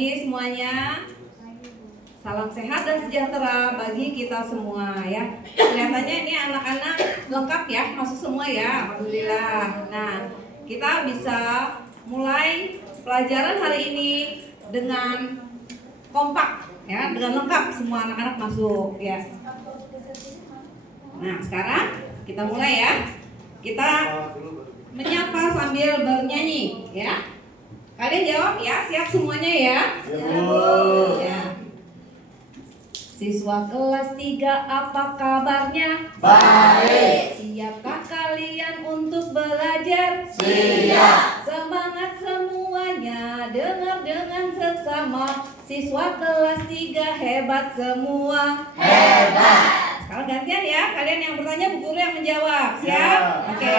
pagi semuanya. Salam sehat dan sejahtera bagi kita semua ya. Kelihatannya ini anak-anak lengkap ya, masuk semua ya. Alhamdulillah. Nah, kita bisa mulai pelajaran hari ini dengan kompak ya, dengan lengkap semua anak-anak masuk ya. Nah, sekarang kita mulai ya. Kita menyapa sambil bernyanyi ya. Kalian jawab ya, siap semuanya ya? Ya. Siswa kelas 3 apa kabarnya? Baik. Siapkah kalian untuk belajar? Siap. Semangat semuanya, dengar dengan seksama. Siswa kelas 3 hebat semua. Hebat. Sekarang gantian ya, kalian yang bertanya, Bu Guru yang menjawab. Siap? Oke.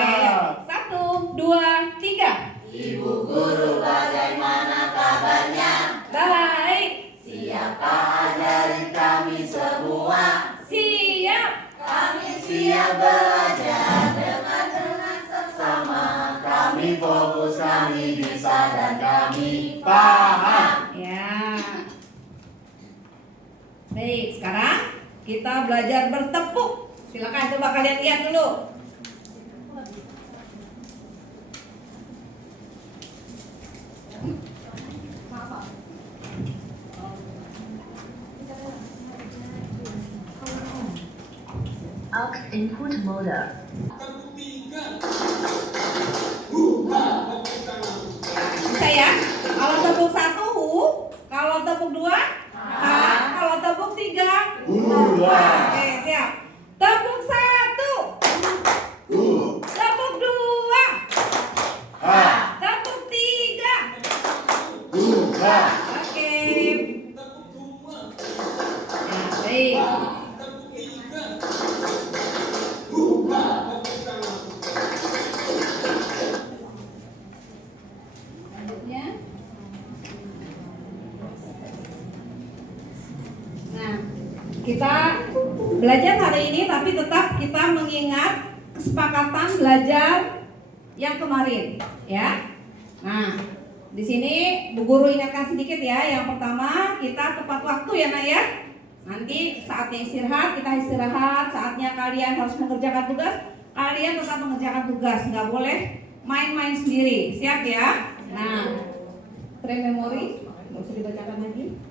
1, 2, 3. Ibu Guru bagaimana kabarnya? Baik. Siapa ajari kami semua? Siap. Kami siap belajar dengan seksama. Kami fokus, kami bisa dan kami paham. Ya. Baik, sekarang kita belajar bertepuk. Silakan coba kalian lihat dulu. Aux input mode. Bisa ya? Kalau tepuk 1 hu, kalau tepuk 2 ha, kalau tepuk 3 Hurra. Oke, siap. Tepuk 1, tepuk 2, Ha. tepuk 3. Hurra. Oke. Ya, baik. Selanjutnya. Nah, kita belajar hari ini tapi tetap kita mengingat kesepakatan belajar yang kemarin, ya. Nah, di sini Bu Guru ingatkan sedikit ya. Yang pertama, kita tepat waktu ya, Nak ya. Nanti saatnya istirahat, kita istirahat. Saatnya kalian harus mengerjakan tugas, kalian tetap mengerjakan tugas, nggak boleh main-main sendiri. Siap ya? Nah, pre-memori nggak usah dibacakan lagi.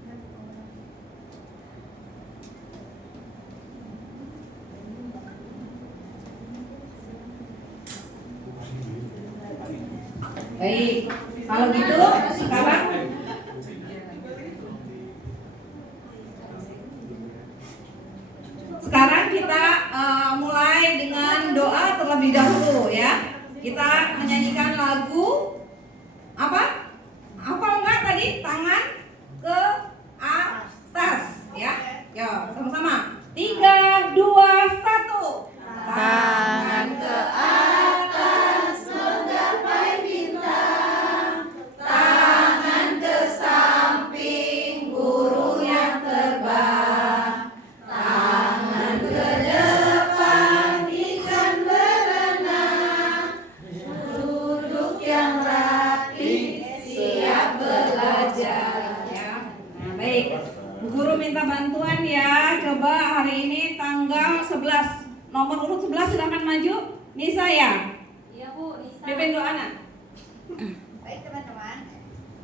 Baik, kalau gitu sekarang kita mulai dengan doa terlebih dahulu ya. Kita menyanyikan lagu apa? Hafal nggak tadi? Tangan ke atas ya. Yo, sama-sama. 3, 2, 1. Tangan ke atas menggapai bintang. Tangan ke samping burung yang terbang. Tangan ke depan ikan berenang. Duduk yang rapi siap belajar. Ya. Nah, baik. Bu Guru minta bantuan ya. Coba hari ini tanggal 11. Nomor urut 11 silakan maju. Nisa ya? Iya Bu, Nisa. Pimpin doa anak. Baik teman-teman.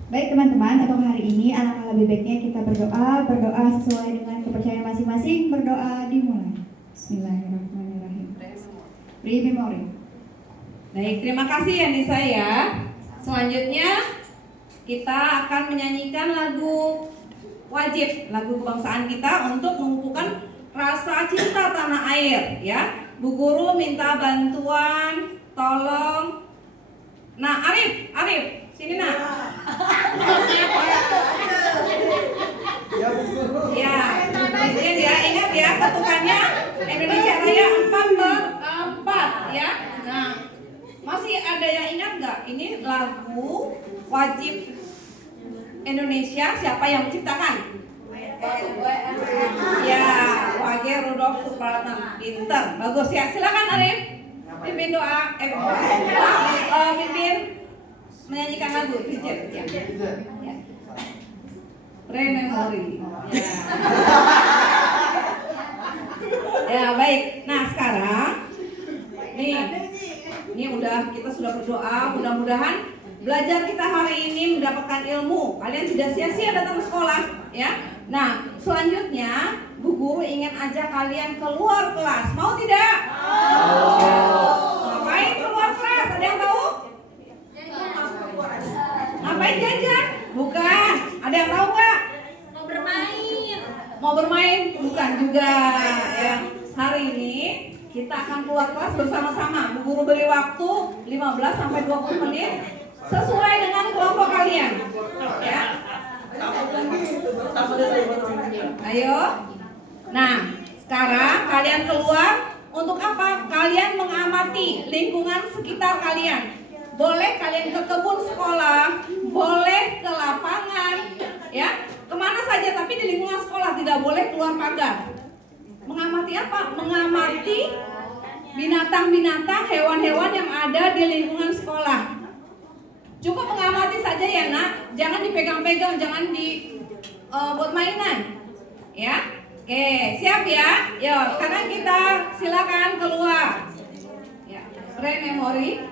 Baik teman-teman, untuk hari ini alangkah lebih baiknya kita berdoa sesuai dengan kepercayaan masing-masing. Berdoa dimulai. Bismillahirrahmanirrahim. Pre-memori. Baik, terima kasih ya Nisa ya. Selanjutnya kita akan menyanyikan lagu wajib, lagu kebangsaan kita untuk mengukuhkan rasa cinta tanah air ya. Bu Guru minta bantuan, tolong. Nah, Arif, sini nak. Ya, kemudian ya, ingat ya ketukannya Indonesia Raya 4/4 ya. Nah, masih ada yang ingat nggak? Ini lagu wajib Indonesia, siapa yang menciptakan? Ya, Wage Rudolf Supratman. Pinter, bagus ya. Silakan Arif, pimpin doa. Pimpin menyanyikan lagu. Ya. Pre-memory. Ya. Ya, baik. Nah, sekarang ini kita sudah berdoa, mudah-mudahan belajar kita hari ini mendapatkan ilmu. Kalian tidak sia-sia datang ke sekolah, ya. Nah, selanjutnya Bu Guru ingin ajak kalian keluar kelas. Mau tidak? Ngapain keluar kelas? Ada yang tahu? Ngapain jajan? Bukan. Ada yang tahu nggak? Mau bermain? Bukan juga. Ya. Hari ini kita akan keluar kelas bersama-sama. Bu Guru beri waktu 15 sampai 20 menit sesuai dengan kelompok kalian. Ya. Ayo. Nah, sekarang kalian keluar untuk apa? Kalian mengamati lingkungan sekitar kalian. Boleh kalian ke kebun sekolah, boleh ke lapangan, ya, kemana saja, tapi di lingkungan sekolah, tidak boleh keluar pagar. Mengamati apa? Mengamati binatang-binatang, hewan-hewan yang ada di lingkungan sekolah. Cukup mengamati saja ya nak, jangan dipegang-pegang, jangan buat mainan, ya. Oke, siap ya? Yuk, sekarang kita silakan keluar. Ya, pre-memory.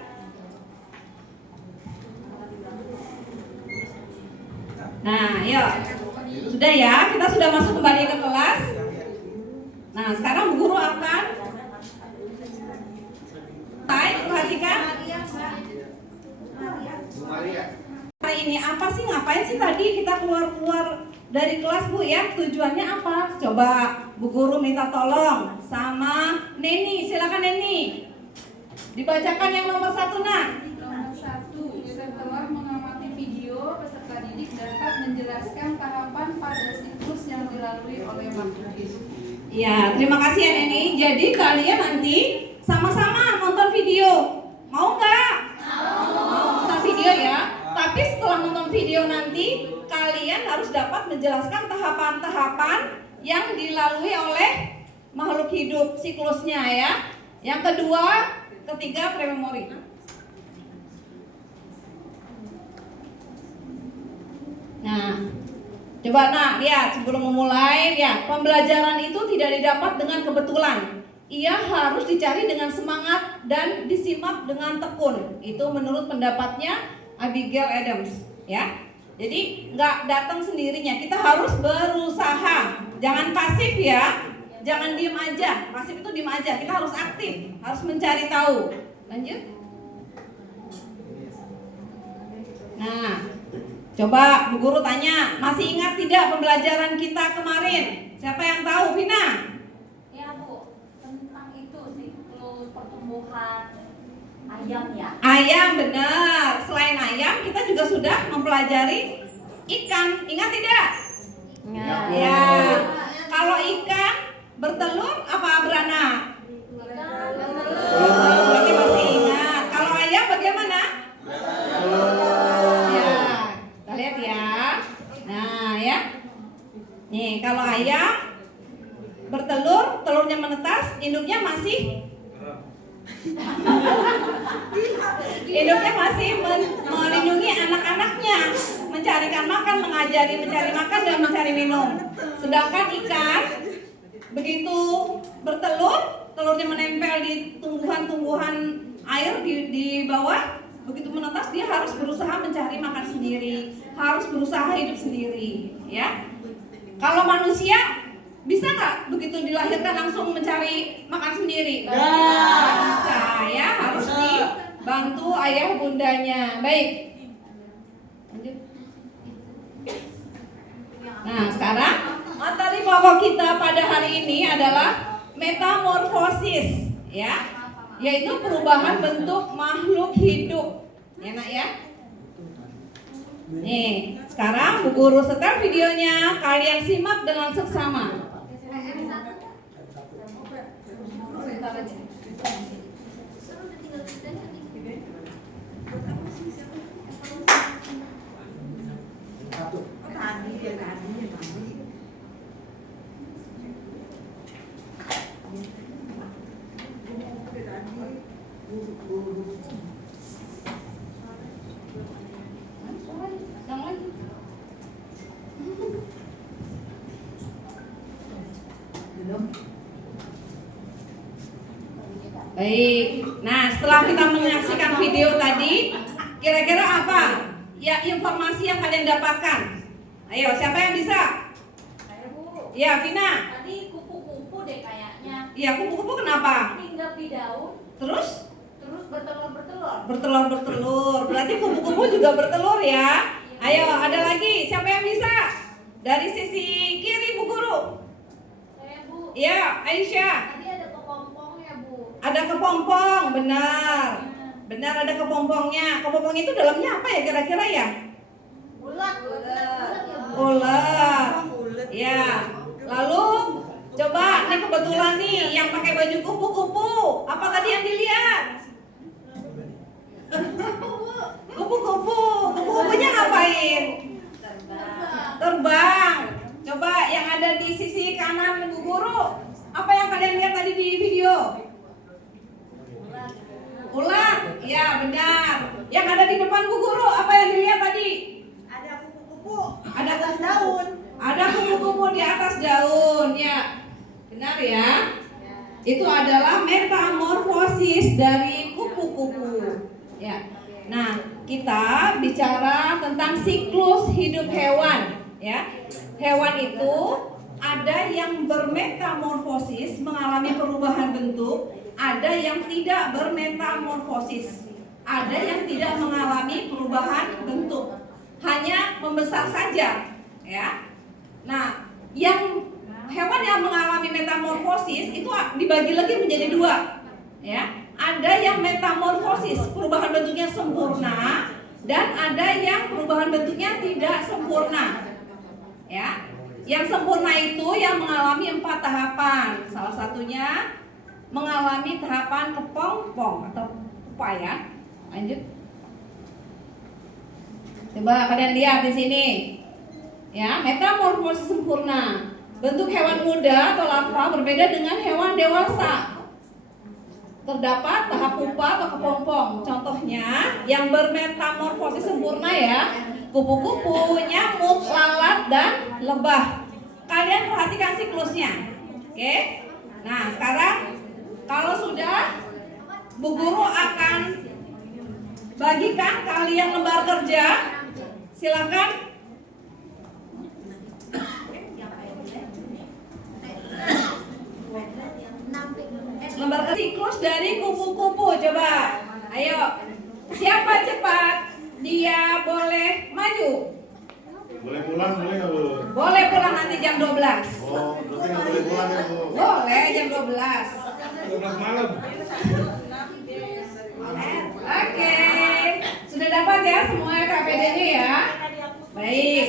Nah, yuk. Sudah ya, kita sudah masuk kembali ke kelas. Nah, sekarang Bu Guru akan perhatikan. Hari ini apa sih, ngapain sih tadi kita keluar dari kelas Bu ya? Tujuannya apa? Coba Bu Guru minta tolong sama Neni, silakan Neni. Dibacakan yang nomor 1 nak. Nomor 1, setelah mengamati video, peserta didik dapat menjelaskan tahapan pada siklus yang dilalui oleh makhluk hidup. Ya, terima kasih ya Neni. Jadi kalian nanti sama-sama nonton video. Mau nggak? Mau nonton video ya. Tapi setelah nonton video nanti kalian harus dapat menjelaskan tahapan-tahapan yang dilalui oleh makhluk hidup, siklusnya ya. Yang kedua, ketiga pre-memory. Nah, coba nak lihat sebelum memulai ya, pembelajaran itu tidak didapat dengan kebetulan. Ia harus dicari dengan semangat dan disimak dengan tekun. Itu menurut pendapatnya Abigail Adams, ya. Jadi nggak datang sendirinya, kita harus berusaha. Jangan pasif ya, jangan diem aja. Pasif itu diem aja, kita harus aktif, harus mencari tahu. Lanjut. Nah, coba Bu Guru tanya, masih ingat tidak pembelajaran kita kemarin? Siapa yang tahu, Vina? Ya Bu, tentang itu siklus pertumbuhan ayam ya. Ayam, benar. Selain ayam, kita juga sudah mempelajari ikan. Ingat tidak? Ingat. Ya. Kalau ikan bertelur apa beranak? Berarti masih ingat. Kalau ayam bagaimana? Ya, kita lihat ya. Nah, ya. Nih, kalau ayam bertelur, telurnya menetas, induknya masih melindungi anak-anaknya, mencarikan makan, mengajari mencari makan dan mencari minum. Sedangkan ikan begitu bertelur, telurnya menempel di tumbuhan-tumbuhan air di bawah, begitu menetas dia harus berusaha mencari makan sendiri, harus berusaha hidup sendiri, ya. Kalau manusia bisa nggak begitu dilahirkan langsung mencari makan sendiri? Nggak bisa ya, harus dibantu ayah bundanya. Baik. Lanjut. Nah, sekarang materi pokok kita pada hari ini adalah metamorfosis, ya, yaitu perubahan bentuk makhluk hidup. Enak ya? Nih, sekarang Bu Guru setel videonya, kalian simak dengan seksama. Yang lagi. Baik. Nah, setelah kita menyaksikan video tadi, kira-kira apa ya informasi yang kalian dapatkan? Ayo, siapa yang bisa? Saya Bu. Ya, Vina. Tadi kupu-kupu deh kayaknya. Ya, kupu-kupu kenapa? Hinggap di daun, Terus bertelur-bertelur. bertelur. Berarti kupu-kupu juga bertelur ya. Ayo, ada lagi. Siapa yang bisa? Dari sisi kiri, Bu Guru. Saya Bu. Ya, Aisyah. Tadi ada kepompong ya Bu. Ada kepompong, benar. Benar ada kepompongnya. Kepompong itu dalamnya apa ya kira-kira ya? Bulat ya Bu. Ular. Ya. Lalu coba nih kebetulan nih yang pakai baju kupu-kupu. Apa tadi yang dilihat? Kupu-kupu. Kupu-kupunya ngapain? Terbang. Coba yang ada di sisi kanan Bu Guru. Apa yang kalian lihat tadi di video? Ular. Ya, benar. Yang ada di depan Bu Guru, apa yang dilihat tadi? Ada kupu-kupu. Ada Atas daun. Ada kupu-kupu di atas daun. Ya. Benar ya? Itu adalah metamorfosis dari kupu-kupu. Ya. Nah, kita bicara tentang siklus hidup hewan, ya. Hewan itu ada yang bermetamorfosis, mengalami perubahan bentuk, ada yang tidak bermetamorfosis, ada yang tidak mengalami perubahan bentuk, hanya membesar saja, ya. Nah, yang hewan yang mengalami metamorfosis itu dibagi lagi menjadi dua, ya. Ada yang metamorfosis, perubahan bentuknya sempurna, dan ada yang perubahan bentuknya tidak sempurna. Ya, yang sempurna itu yang mengalami 4 tahapan. Salah satunya mengalami tahapan kepompong atau pupa ya. Lanjut. Coba kalian lihat di sini. Ya, metamorfosis sempurna. Bentuk hewan muda atau larva berbeda dengan hewan dewasa. Terdapat tahap pupa atau kepompong. Contohnya yang bermetamorfosis sempurna ya, kupu-kupu, nyamuk, lalat, dan lebah. Kalian perhatikan siklusnya. Oke. Nah, sekarang kalau sudah, Bu Guru akan bagikan kalian lembar kerja. Silakan. Lembar kerja siklus dari kupu-kupu. Coba, ayo. Siapa cepat? Dia boleh maju. Boleh pulang, boleh nggak Bu? Boleh pulang nanti jam 12. Oh, berarti nggak boleh pulang ya Bu? Boleh jam 12. 12 malam. Oke. Sudah dapat ya semua KPD-nya ya? Baik.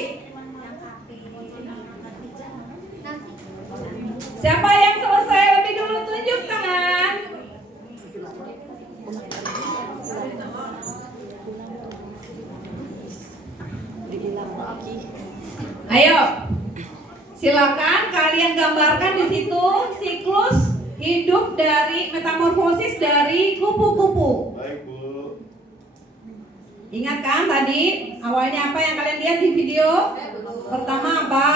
Siapa yang selesai lebih dulu tunjuk tangan. Ayo, silakan kalian gambarkan di situ siklus hidup dari metamorfosis dari kupu-kupu. Baik Bu. Ingat kan tadi awalnya apa yang kalian lihat di video? Pertama apa?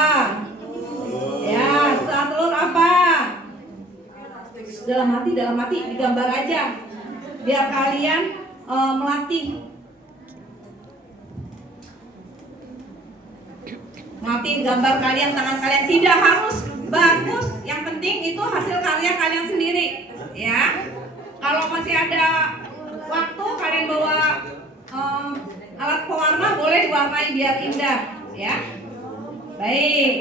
Ya, setelah telur apa? Dalam hati digambar aja biar kalian melatih gambar kalian, tangan kalian tidak harus bagus, yang penting itu hasil karya kalian sendiri ya. Kalau masih ada waktu kalian bawa alat pewarna, boleh diwarnai biar indah ya. Baik.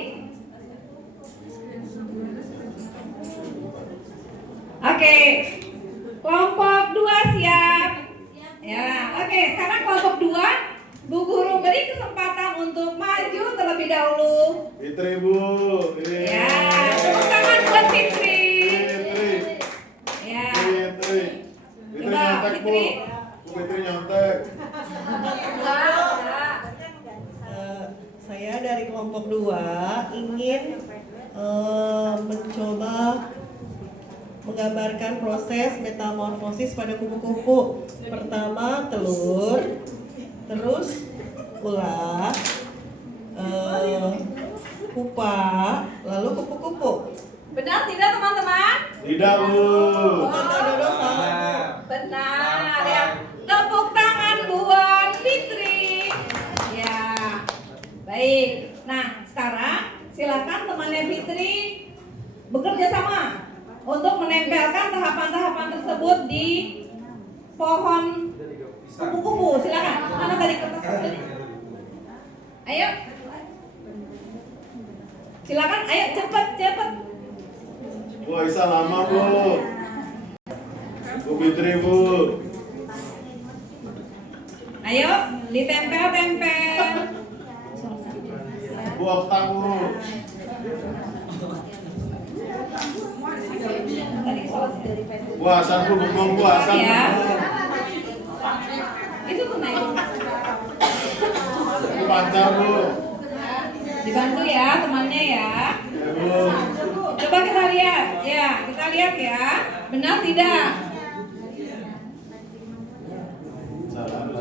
Oke, kelompok 2 siap? Ya, oke. Sekarang kelompok 2, Bu Guru beri kesempatan untuk maju terlebih dahulu. Fitri Bu. Ya, tepuk tangan buat Fitri. Fitri. Ya, Fitri. Fitri Coba, nyontek Bu. Fitri. Fitri nyontek. Saya dari kelompok 2 ingin mencoba menggambarkan proses metamorfosis pada kupu-kupu. Pertama telur, terus ular, pupa, lalu kupu-kupu. Benar tidak teman-teman? Tidak Bu. Dulu salah. Benar ya. Tepuk tangan buat Fitri. Ya. Baik. Nah, sekarang silakan temannya Fitri bekerja sama untuk menempelkan tahapan-tahapan tersebut di pohon kupu-kupu. Silakan. Mana tadi kertas tadi? Ayo. Silakan, ayo cepet. Wah, Isa lama, Bu. Bu Fitri, Bu. Ayo, ditempel-tempel. Bu Okta, Bu. Bu Hasan, Bu. Bengong, Bu Hasan, Ya. Bu. Itu tunai. Bu Panca, Bu. Dibantu ya temannya ya. Ya, Bu. Coba kita lihat. Ya, kita lihat ya. Benar tidak? Salah.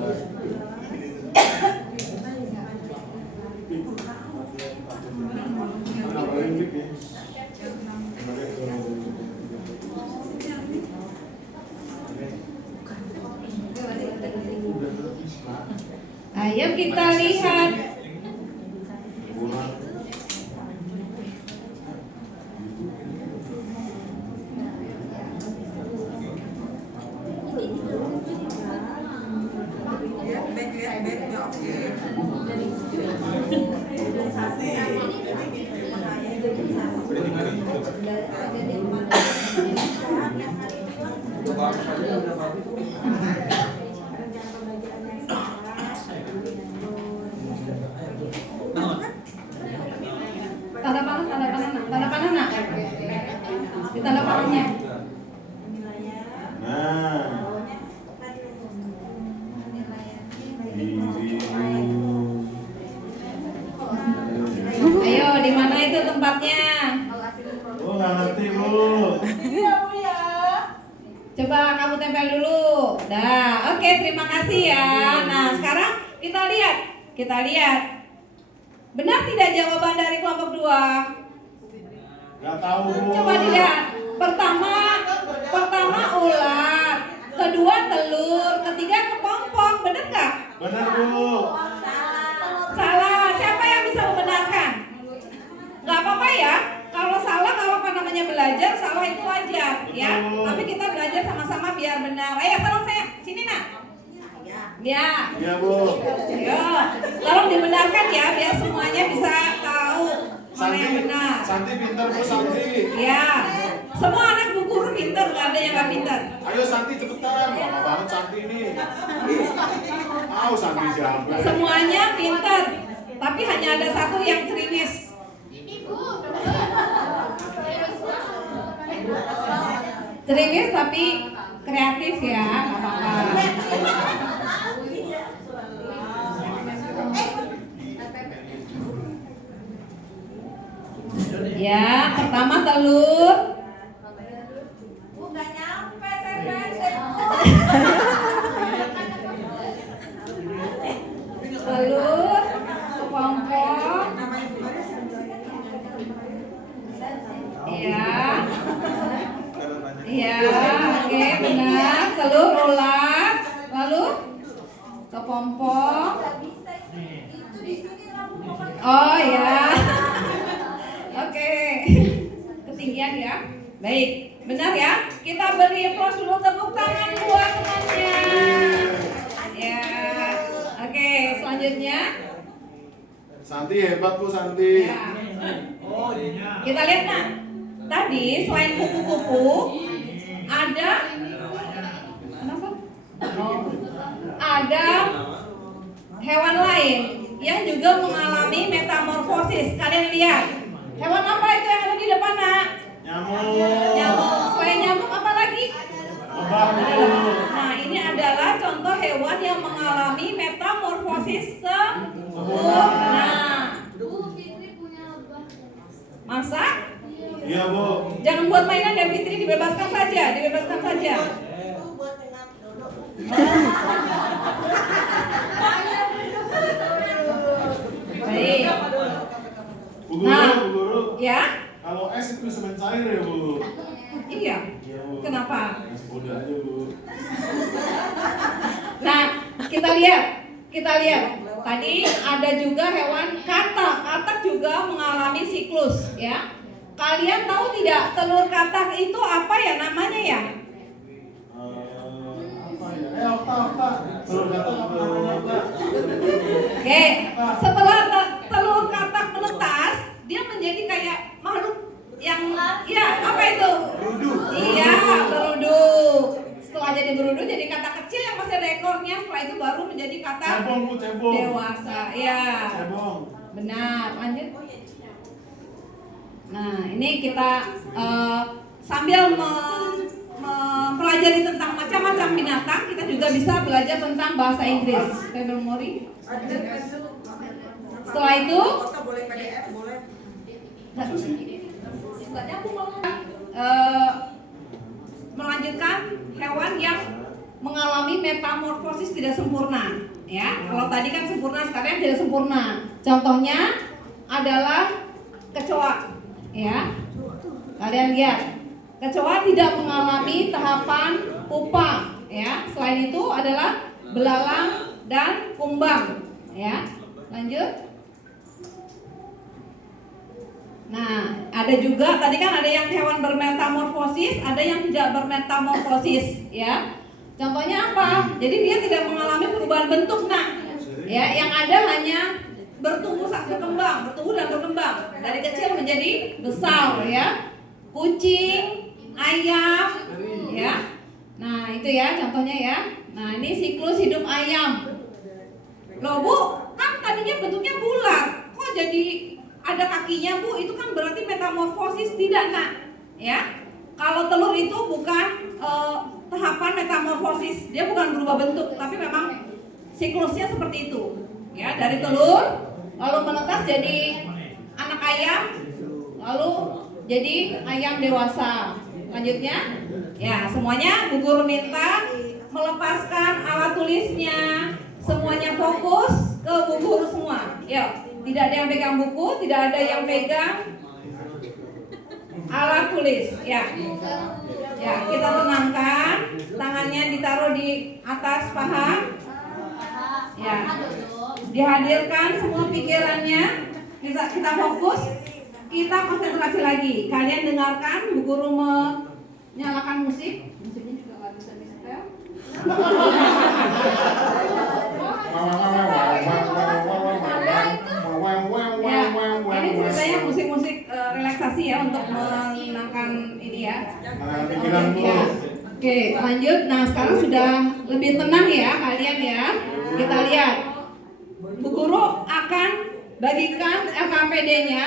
Ayo kita lihat. Tanda panah nak. Di tanda panahnya. Nah. Ayo, di mana itu tempatnya? Bu, nggak ngerti, Bu. Iya, Bu ya. Coba kamu tempel dulu. Dah, oke, terima kasih ya. Nah, sekarang kita lihat. Benar tidak jawaban dari kelompok 2? Nggak tahu, Bu. Coba dilihat. Pertama ular, kedua telur, ketiga kepompong. Benar nggak? Benar, Bu. Salah. Siapa yang bisa membenarkan? Nggak apa-apa ya. Kalau salah, nggak apa-apa, namanya belajar. Salah itu wajar, ya. Betul. Tapi kita belajar sama-sama biar benar. Ayo, tolong saya. Sini nak. Ya. Iya, Bu. Ayo, tolong dibenarkan ya, biar semuanya bisa tahu mana yang benar. Santi pintar, Bu, Santi. Ya. Semua anak bu guru pintar, nggak ada yang nggak pintar. Ayo Santi cepetan. Lama banget Santi ini. Tahu Santi siapa? Semuanya pintar, tapi hanya ada satu yang ceriwis. Ceriwis tapi kreatif ya, nggak apa-apa. Ya, pertama telur. Bu nggak nyampe saya. Telur, kepompong. Ya. Iya, oke, benar. Telur, ulat, lalu kepompong. Oh ya. Oke. Ketinggian ya. Baik, benar ya. Kita beri applause dulu, tepuk tangan buat temannya. Ya. Oke, selanjutnya. Santi hebat, Bu, Santi. Ya. Kita lihat nah. Tadi selain kupu-kupu ada kenapa? Oh, ada hewan lain yang juga mengalami metamorfosis. Kalian lihat. Hewan apa itu yang ada di depan, Nak? Nyamuk. Nyamuk. Selain nyamuk apa lagi? Lebah, Bu. Nah, ini adalah contoh hewan yang mengalami metamorfosis sempurna. Bu, Fitri punya lebah. Masa? Iya, Bu. Jangan buat mainan ya Fitri, dibebaskan saja. Itu buat dengan duduk. Baik. Bu Guru, Nah. Bu Guru. Ya? Kalau es itu semen cair ya, Bu. Iya. Iya, Bu. Kenapa? Nasi bodoh aja, Bu. kita lihat. Tadi ada juga hewan katak. Katak juga mengalami siklus, ya. Kalian tahu tidak telur katak itu apa ya namanya ya? Apa ya? Okta. Telur katak apa namanya, Okta? Oke, setelah telur katak menetas, dia menjadi kayak makhluk yang ya apa itu? Berudu. Iya, berudu. Setelah jadi berudu jadi katak kecil yang masih ada ekornya. Setelah itu baru menjadi katak Cebong. dewasa. Iya. Cebong. Benar, lanjut. Nah, ini kita sambil mempelajari tentang macam-macam binatang, kita juga bisa belajar tentang bahasa Inggris. Memori. Setelah itu, boleh PDF, boleh. melanjutkan hewan yang mengalami metamorfosis tidak sempurna, ya. Kalau tadi kan sempurna, sekarang tidak sempurna. Contohnya adalah kecoa, ya. Kalian lihat, kecoa tidak mengalami tahapan pupa, ya. Selain itu adalah belalang dan kumbang, ya. Lanjut. Nah, ada juga tadi kan ada yang hewan bermetamorfosis, ada yang tidak bermetamorfosis, ya. Contohnya apa? Jadi dia tidak mengalami perubahan bentuk, nah, ya. Yang ada hanya bertumbuh dan berkembang dari kecil menjadi besar, ya. Kucing, ayam, ya. Nah, itu ya contohnya ya. Nah, ini siklus hidup ayam. Loh Bu, kan tadinya bentuknya bulat, kok jadi ada kakinya Bu? Itu kan berarti metamorfosis, tidak nak? Ya, kalau telur itu bukan tahapan metamorfosis, dia bukan berubah bentuk, tapi memang siklusnya seperti itu. Ya, dari telur lalu menetas jadi anak ayam, lalu jadi ayam dewasa. Lanjutnya, ya semuanya Bu Guru minta melepaskan alat tulisnya, semuanya fokus ke Bu Guru semua. Yuk. Tidak ada yang pegang buku, tidak ada yang pegang alat tulis. Ya, kita tenangkan, tangannya ditaruh di atas paha. Ya, dihadirkan semua pikirannya. Kita fokus, kita konsentrasi lagi. Kalian dengarkan, Bu Guru menyalakan musik. Musiknya juga nggak bisa di-setel. Ya, ini ceritanya musik-musik relaksasi ya untuk menenangkan ini ya. Oke, lanjut. Nah, sekarang sudah lebih tenang ya kalian ya. Kita lihat. Bu Guru akan bagikan LKPD-nya.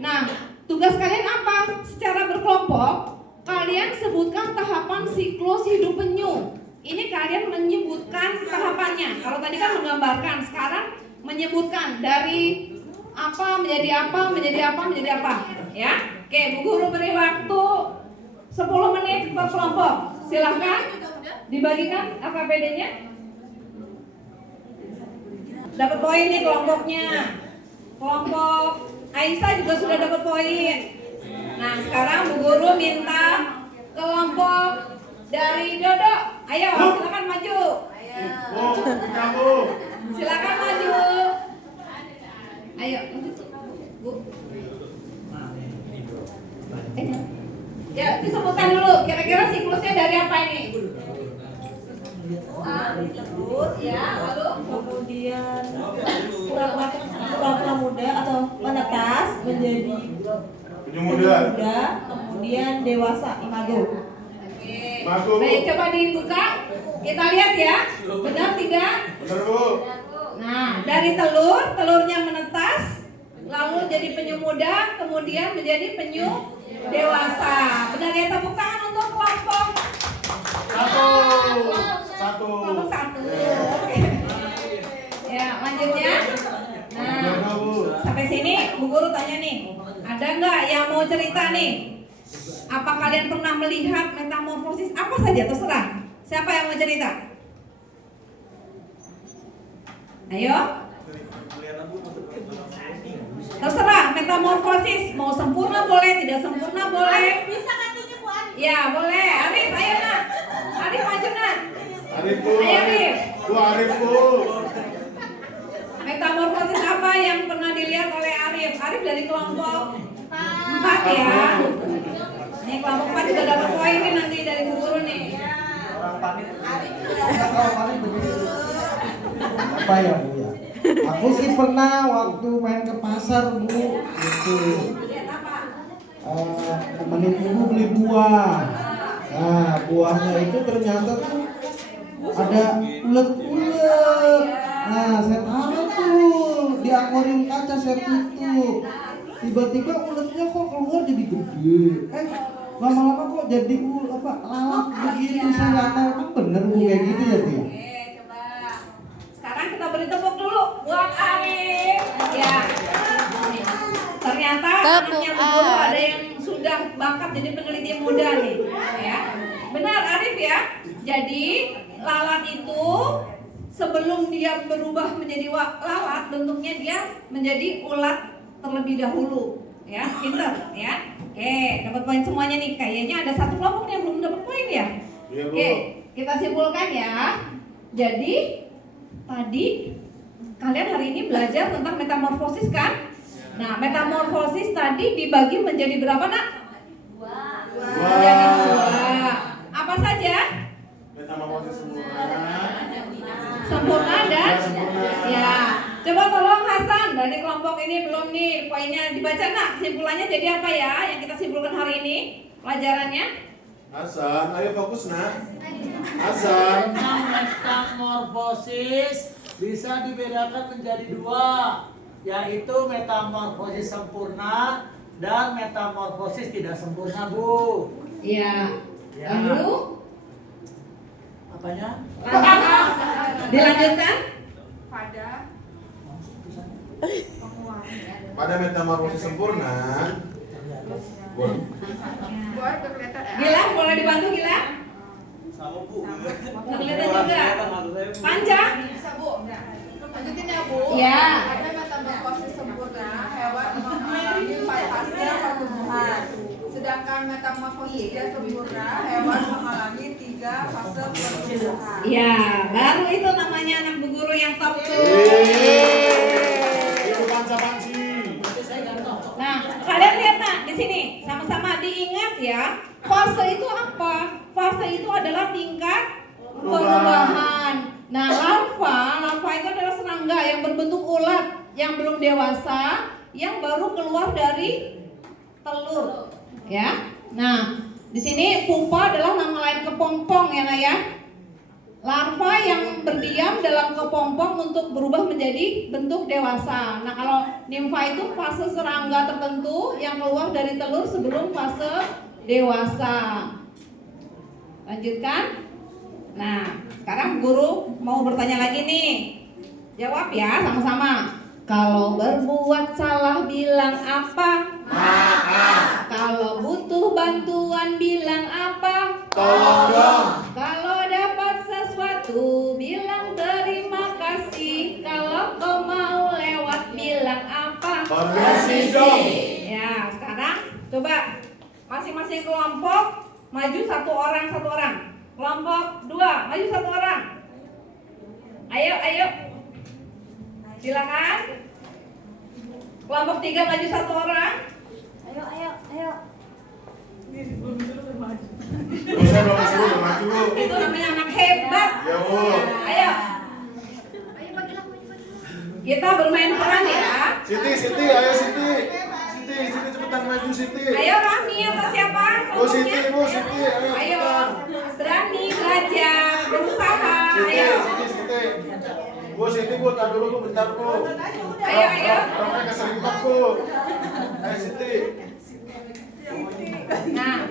Nah, tugas kalian apa? Secara berkelompok, kalian sebutkan tahapan siklus hidup penyu. Ini kalian menyebutkan tahapannya. Kalau tadi kan menggambarkan, sekarang menyebutkan dari apa menjadi apa, ya. Oke, Bu Guru beri waktu 10 menit per kelompok. Silahkan dibagikan LKPD-nya. Dapat poin nih kelompoknya. Kelompok Aisyah juga sudah dapat poin. Nah, sekarang Bu Guru minta kelompok dari Dodo. Ayo, silakan maju. Silakan maju. Ayo, Bu. Ya, disebutkan dulu. Kira-kira siklusnya dari apa ini? Terus, ya, lalu Kemudian pura-pura muda atau menetas menjadi penyu muda. Kemudian dewasa, imago. Oke. Masuk, Bu. Baik, coba dibuka. Kita lihat ya. Benar tidak? Benar, Bu. Nah, dari telurnya menetas, lalu jadi penyu muda, kemudian menjadi penyu dewasa. Benar ya, tepuk tangan untuk kelompok Satu. kelompok 1. Ya, lanjutnya. Nah, sampai sini Bu Guru tanya nih, ada nggak yang mau cerita nih? Apa kalian pernah melihat metamorfosis apa saja, terserah. Siapa yang mau cerita? Ayo. Terserah, metamorfosis mau sempurna boleh, tidak sempurna boleh. Bisa kakinya Bu Ari? Ya boleh. Arif, ayo nak. Arif maju nak. Arif, Bu. Ayo Arif. Bu Arif Bu. Metamorfosis apa yang pernah dilihat oleh Arif? Arif dari kelompok 4 ya. Nih kelompok 4 juga dapat poin nih nanti dari Bu Guru nih. Apa ya Bu ya? Aku sih pernah waktu main ke pasar Bu, itu temenin ibu beli buah. Nah buahnya itu ternyata tuh ada ulet-ulet. Nah saya taruh tuh di akuarium kaca, saya tutup. Tiba-tiba uletnya kok keluar jadi gede. Lama-lama kok jadi lalat begitu. Saya nggak tahu, emang bener Bu kayak gitu ya Tia? Coba. Sekarang kita beri tepuk dulu buat Arif. Ya. Ternyata anaknya Bu Guru ada yang sudah bakat jadi peneliti muda nih. Ya. Benar Arif ya. Jadi lalat itu sebelum dia berubah menjadi lalat, bentuknya dia menjadi ulat terlebih dahulu. Ya, pinter ya. Oke, dapat poin semuanya nih. Kayaknya ada satu kelompok yang belum dapat poin ya. Iya, Bu. Oke, kita simpulkan ya. Jadi tadi kalian hari ini belajar tentang metamorfosis kan? Nah, metamorfosis tadi dibagi menjadi berapa nak? Menjadi 2. Apa saja? Metamorfosis sempurna. Sempurna dan Sempurna. ya. Coba tolong Hasan dari kelompok ini belum nih poinnya dibaca nak. Simpulannya jadi apa ya yang kita simpulkan hari ini pelajarannya? Hasan, ayo fokus nak. Hasan. Metamorfosis bisa dibedakan menjadi 2, yaitu metamorfosis sempurna dan metamorfosis tidak sempurna Bu. Iya. Ya. Lalu Apanya? dilanjutkan? Pada metamorfosis sempurna. Gilang boleh dibantu Gilang? Sama Bu. Kelihatan juga. Panjang? Bisa Bu. Lanjutin ya Bu. Ya. Pada metamorfosis sempurna, hewan mengalami 4 fase pertumbuhan. Sedangkan metamorfosis tidak sempurna, hewan mengalami 3 fase pertumbuhan. Ya, baru itu namanya anak Bu Guru yang top tuh. Itu panca-panci. Nah, kalian lihat nak di sini sama-sama diingat ya. Fase itu apa? Fase itu adalah tingkat perubahan. Nah, larva itu adalah serangga yang berbentuk ulat yang belum dewasa, yang baru keluar dari telur. Ya. Nah, di sini pupa adalah nama lain kepompong ya nak ya. Larva yang berdiam dalam kepompong untuk berubah menjadi bentuk dewasa. Nah, kalau nimfa itu fase serangga tertentu yang keluar dari telur sebelum fase dewasa. Lanjutkan. Nah, sekarang guru mau bertanya lagi nih. Jawab ya sama-sama. Kalau berbuat salah bilang apa? Maaf. Kalau butuh bantuan bilang apa? Tolong dong. Kalau dapat sesuatu bilang terima kasih. Kalau kau mau lewat bilang apa? Permisi dong. Ya, sekarang coba masing-masing kelompok maju satu orang. Kelompok 2 maju 1 orang. Ayo. Silakan. Kelompok 3 maju 1 orang. Ayo. Bisa dong, disuruh udah mati Bu. Itu namanya anak hebat. Ya Bu. Ayo. Kita bermain peran ya. Siti, ayo Siti. Siti cepetan maju Siti. Ayo Rani atau siapa? Bu Siti, kelompoknya? ayo Ayo. cepetan. Berani belajar, berusaha. Siti. Ayo. Bu Siti, Bu, tar dulu Bu, bentar Bu. Ayo. Orangnya keserempet Bu. Ayo Siti. Nah,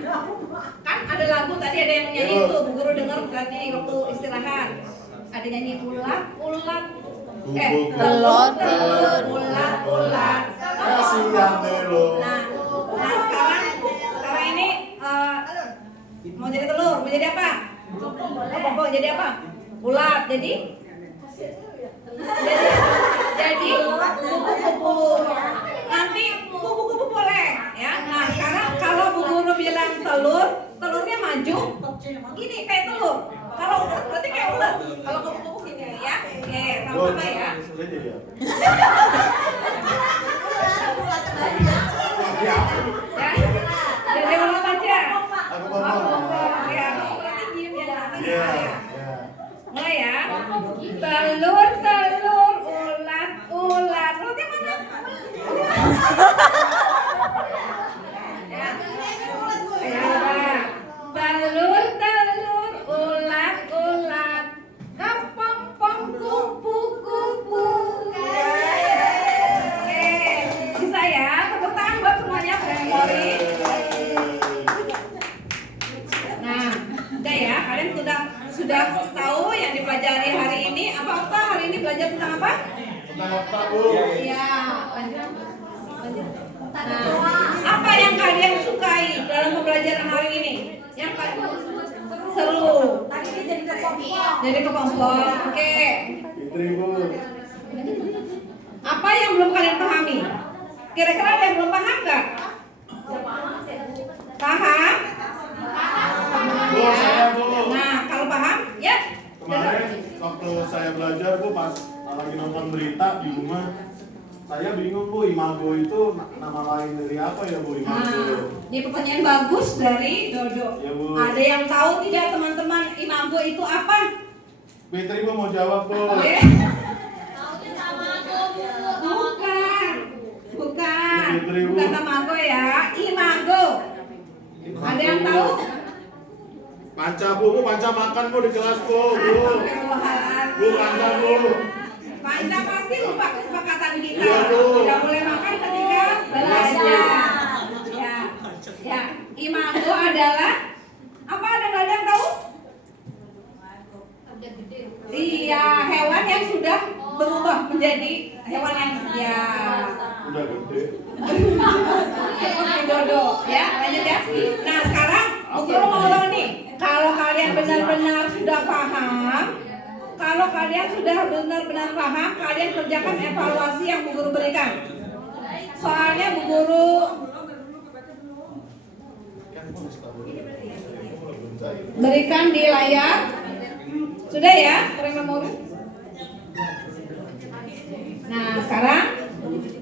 kan ada lagu tadi ada yang nyanyi itu, Bu Guru dengar tadi waktu istirahat. Ada nyanyi ulat. Telur, ulat. Kasihan telur. Nah sekarang ini mau jadi telur, mau jadi apa? Mau jadi apa? Ulat. Jadi kupu-kupu. Nanti kupu-kupu boleh ya. Nah sekarang kalau Bu Guru bilang telurnya maju gini kayak telur. Kalau ulat berarti kayak ulat. Kalau kupu-kupu gini. sama-sama ya. Saya jadi apa? Ya, jadi ulang baca. Aku Oh, bawa. ya, kamu berarti diem ya, nanti Iya. ya. Iya. Mulai ya. Telur, telur, ulat, ulat. Ulatnya mana? Ya. Ya udah. Telur, telur, ulat, ulat. Kepompong, kupu, kupu. Oke, bisa ya. Tepuk tangan buat semuanya memori. Nah, udah ya. Kalian sudah tahu yang dipelajari hari ini. Apa hari ini belajar tentang apa? Tentang waktu, Bu. Iya, lanjut. Nah, apa yang kalian sukai dalam pembelajaran hari ini? Yang paling seru. Jadi kepompong. Oke. Fitri, Bu. Apa yang belum kalian pahami? Kira-kira ada yang belum paham nggak? Paham? Bu, saya, Bu. Nah, kalau paham, ya. Kemarin waktu saya belajar, Bu, pas lagi nonton berita di rumah, saya bingung, Bu, imago itu nama lain dari apa ya, Bu, imago? Nah, ini pertanyaan bagus dari Dodo. Ya, Bu. Ada yang tahu tidak teman-teman imago itu apa? Fitri, Bu, mau jawab, Bu. Oke. Taunya sama aku, Bu. Bukan. Bukan. Fitri, Bu. Bukan tamago ya, imago. Ada yang tahu? Panca, Bu, panca makan, Bu, di kelas, Bu. Bu, Astagfirullahaladzim. Bu, panca, Bu. Panca pasti lupa kesepakatan kita. Iya, Bu. Tidak boleh makan ketika belajar. Ya, ya. Imago adalah apa? Ada yang tahu? Udah gede. Iya, hewan yang sudah berubah menjadi hewan yang ya. Udah gede. Seperti dodo, ya. Lanjut ya. Nah, sekarang Bu Guru mau tahu nih, kalau kalian benar-benar sudah paham, kalau kalian sudah benar-benar paham, kalian kerjakan evaluasi yang Bu Guru berikan. Soalnya Bu Guru berikan di layar. Sudah ya, memori. Nah, sekarang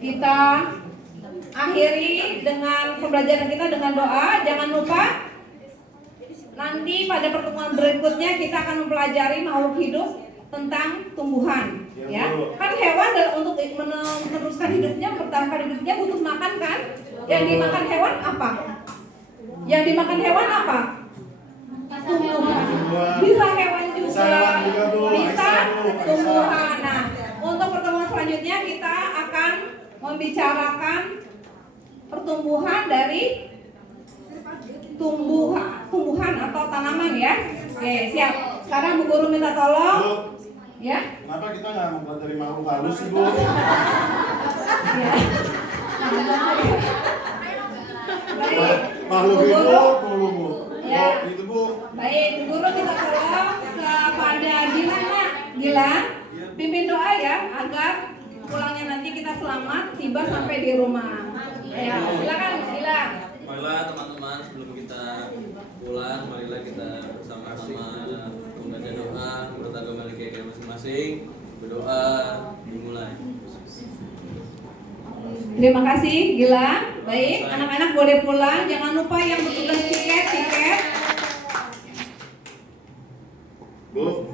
kita akhiri dengan pembelajaran kita dengan doa. Jangan lupa nanti pada pertemuan berikutnya kita akan mempelajari makhluk hidup tentang tumbuhan, ya. Kan hewan untuk meneruskan hidupnya, mempertahankan hidupnya butuh makan kan? Yang dimakan hewan apa? Yang dimakan hewan apa? Tumbuhan. Bisa hewan juga, bisa tumbuhan. Nah, untuk pertemuan selanjutnya kita akan membicarakan pertumbuhan dari tumbuhan atau tanaman ya. Oke, siap. Sekarang Bu Guru minta tolong. Bu, Ya. kenapa kita nggak mempelajari makhluk halus sih, Bu? Ya. Baik. Makhluk Bu hidup, Guru. Bu. Ya. Oh, itu, Bu. Baik, Bu Guru minta tolong kepada Gilang, Nak. Gilang, pimpin doa ya agar pulangnya nanti kita selamat tiba sampai di rumah. Ya, silakan Gilang. Marilah teman-teman, sebelum kita pulang, marilah kita bersama-sama membaca doa, menurut agama kita masing-masing. Berdoa dimulai. Terima kasih Gilang. Baik, anak-anak boleh pulang. Jangan lupa yang bertugas tiket. Bu.